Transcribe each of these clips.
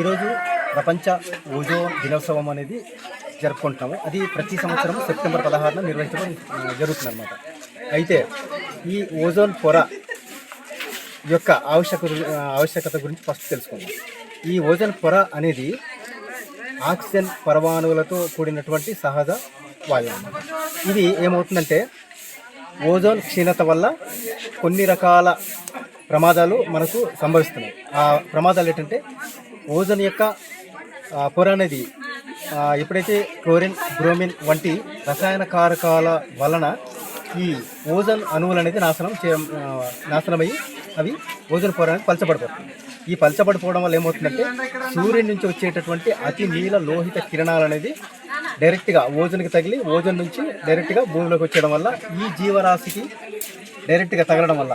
ఈరోజు ప్రపంచ ఓజోన్ దినోత్సవం అనేది జరుపుకుంటున్నాము. అది ప్రతి సంవత్సరం సెప్టెంబర్ పదహారున నిర్వహించడం జరుగుతుంది అనమాట అయితే ఈ ఓజోన్ పొర యొక్క ఆవశ్యక ఆవశ్యకత గురించి ఫస్ట్ తెలుసుకుందాం. ఈ ఓజోన్ పొర అనేది ఆక్సిజన్ పరమాణువులతో కూడినటువంటి సహజ వాయువు అన్నమాట. ఇది ఏమవుతుందంటే ఓజోన్ క్షీణత వల్ల కొన్ని రకాల ప్రమాదాలు మనకు సంభవిస్తున్నాయి. ఆ ప్రమాదాలు ఏంటంటే ఓజోన్ యొక్క ఆ, పొర అనేది ఎప్పుడైతే క్లోరిన్ బ్రోమిన్ వంటి రసాయన కారకాల వలన ఈ ఓజోన్ అణువులు అనేది నాశనం చే నాశనమయ్యి అవి ఓజోన్ పొర అనేది పలచబడిపోతుంది. ఈ పలచబడిపోవడం వల్ల ఏమవుతుందంటే సూర్యుడి నుంచి వచ్చేటటువంటి అతి నీల లోహిత కిరణాలు అనేది డైరెక్ట్గా ఓజోన్కి తగిలి ఓజోన్ నుంచి డైరెక్ట్గా భూమిలోకి వచ్చేయడం వల్ల ఈ జీవరాశికి డైరెక్ట్గా తగలడం వల్ల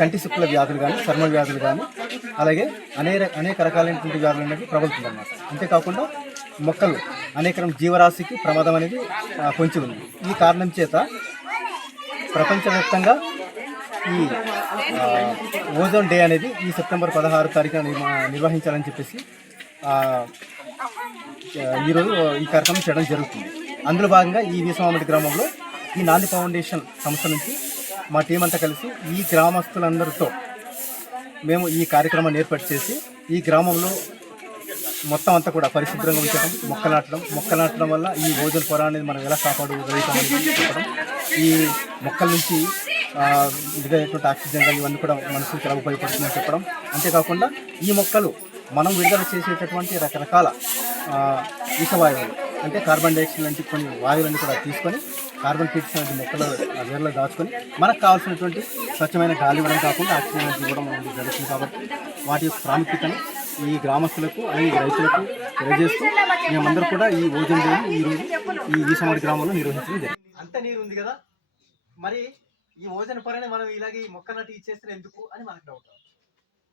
కంటి శుక్ల వ్యాధులు కానీ చర్మ వ్యాధులు కానీ అలాగే అనేక అనేక రకాలైనటువంటి వ్యాధులు అనేవి ప్రబలుతుంది అన్నమాట అంతేకాకుండా మొక్కలు అనేక జీవరాశికి ప్రమాదం అనేది పొంచి ఉంది. ఈ కారణం చేత ప్రపంచవ్యాప్తంగా ఈ ఓజోన్ డే అనేది ఈ సెప్టెంబర్ పదహారు తారీఖున నిర్వహించాలని చెప్పేసి ఈరోజు ఈ కార్యక్రమం చేయడం జరుగుతుంది. అందులో భాగంగా ఈ వీసమామిడి గ్రామంలో ఈ నాంది ఫౌండేషన్ సంస్థ నుంచి మా టీం అంతా కలిసి ఈ గ్రామస్తులందరితో మేము ఈ కార్యక్రమాన్ని ఏర్పాటు చేసి ఈ గ్రామంలో మొత్తం అంతా కూడా పరిశుభ్రంగా ఉంచడం మొక్కలు నాటడం మొక్కలు నాటడం వల్ల ఈ ఓజోన్ పొర అనేది మనం ఎలా కాపాడుగలుగుతామని చెప్పడం ఈ మొక్కల నుంచి ఆ, విడుదలైనటువంటి ఆక్సిజన్ ఇవన్నీ కూడా మనుషులకు చాలా ఉపయోగపడుతుందని చెప్పడం. అంతేకాకుండా ఈ మొక్కలు మనం విడుదల చేసేటటువంటి రకరకాల ఆ, అంటే కార్బన్ డైఆక్సైడ్ లాంటి కొన్ని వాయువులన్నీ కూడా తీసుకొని కార్బన్ ఫిట్స్ అనేది మొక్కలు ఆ వేర్లో దాచుకొని మనకు కావాల్సినటువంటి స్వచ్ఛమైన గాలి ఇవ్వడం కాకుండా ఆక్సిజన్ ఇవ్వడం అనేది జరుగుతుంది కాబట్టి వాటి యొక్క ప్రాముఖ్యతను ఈ గ్రామస్తులకు అలాగే రైతులకు తెలియజేస్తూ మేమందరూ కూడా ఈ ఓజన్ డేని ఈ రోజు ఈ ఈసమాడి గ్రామంలో నిర్వహించడం జరిగింది. అంత నీరు ఉంది కదా? మరి ఈ ఓజన్ పొరని మనం ఇలాగే ఈ మొక్క నాటి ఇచ్చేస్తే ఎందుకు అని మనకు డౌట్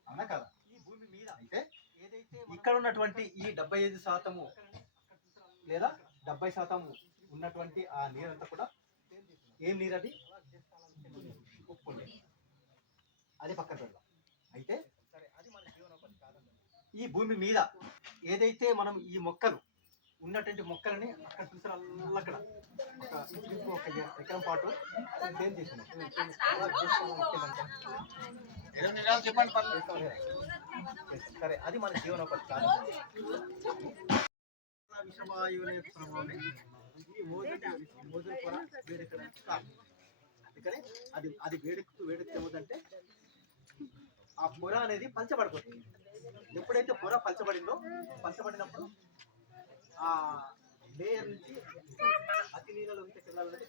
అవునా కదా? ఈ భూమి మీద అయితే ఏదైతే ఇక్కడ ఉన్నటువంటి ఈ డెబ్బై ఐదు శాతము లేదా డెబ్బై శాతం ఉన్నటువంటి ఆ నీరంతా కూడా ఏం నీరు అది ఉప్పు నీరు అది పక్కన పెడదాం. అయితే ఈ భూమి మీద ఏదైతే మనం ఈ మొక్కలు ఉన్నటువంటి మొక్కలని అక్కడ చూసిన అక్కడ ఒక ఎకరం పాటు సేమ్ చేసినాం సరే అది మన జీవనోపాధి కాదు. విషవాయువుల యొక్క ప్రభావమే ఈ వేడెక్కడానికి కారణం అందుకని అది అది వేడెక్కుతూ వేడెక్కుతూ ఆ పొర అనేది పలచబడిపోతుంది ఎప్పుడైతే పొర పలచబడిందో పలచబడినప్పుడు ఆ లేయర్ నుంచి అతి నీళ్ళలో ఉంటే కిరణాలు అనేది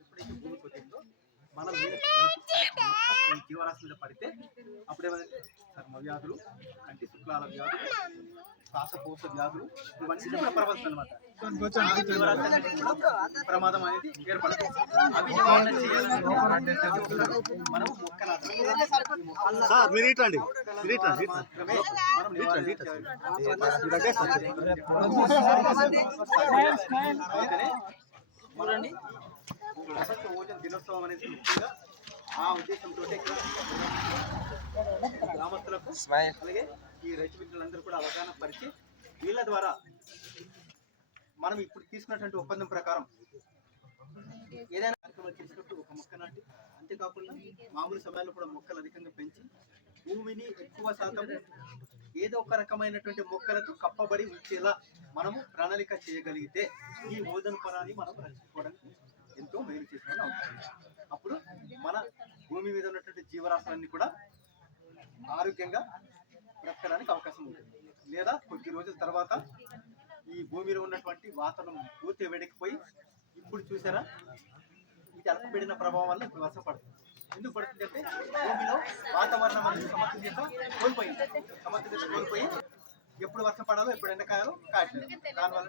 ఎప్పుడైతే భూమి వచ్చిందో మనం జీవరాశి మీద పడితే అప్పుడు చర్మ వ్యాధులు కంటి శుక్లాల వ్యాధులు శ్వాసకోశ వ్యాధులు ఇవన్నీ కూడా అనమాట ప్రమాదం అనేది ఏర్పడుతుంది. అవి నివారణ చేయాలంటే మనం మీరు మీరు మనం ప్రపంచ ఓజోన్ దినోత్సవం అనేది ముఖ్యంగా ఆ ఉద్దేశంతో గ్రామస్తులకు అలాగే ఈ రైతు మిత్రులందరూ కూడా అవగాహన పరిచి వీళ్ళ ద్వారా మనం ఇప్పుడు తీసుకున్నటువంటి ఒప్పందం ప్రకారం ఏదైనా కార్యక్రమాలు చేసినప్పుడు ఒక మొక్క నాటి అంతేకాకుండా మామూలు సమయాల్లో కూడా మొక్కలు అధికంగా పెంచి భూమిని ఎక్కువ శాతం ఏదో ఒక రకమైనటువంటి మొక్కలతో కప్పబడి ఉంచేలా మనము ప్రణాళిక చేయగలిగితే ఈ ఓజోన్ పొరాన్ని మనం రక్షించుకోవడానికి ఎంతో మేలు చేసిన అవుతుంది. అప్పుడు మన భూమి మీద ఉన్నటువంటి జీవరాశులన్నీ కూడా ఆరోగ్యంగా బ్రతకడానికి అవకాశం ఉంటుంది. లేదా కొద్ది రోజుల తర్వాత ఈ భూమిలో ఉన్నటువంటి వాతావరణం పూర్తి వేడెక్కిపోయి ఇప్పుడు చూసారా? ఇది అల్పపీడన ప్రభావం వల్ల ఇప్పుడు వర్షం పడుతుంది. ఎందుకు పడుతుంది అంటే భూమిలో వాతావరణం అనేది సమతుల్యత కోల్పోయింది. సమతుల్యత కోల్పోయి ఎప్పుడు వర్షం పడాలో ఎప్పుడు ఎండకాయాలో కాయట్లేదు. దానివల్ల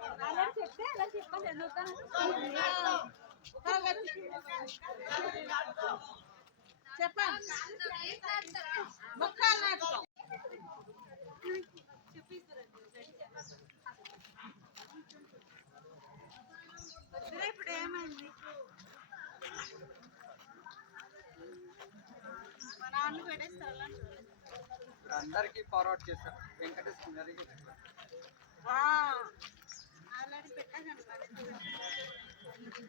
చెప్పండి ఇప్పుడు ఏమైంది మా నాన్న పెట్టేస్తారా అందరికీ ఫార్వర్డ్ చేశారు వెంకటేశ్వర గారికి Thank you.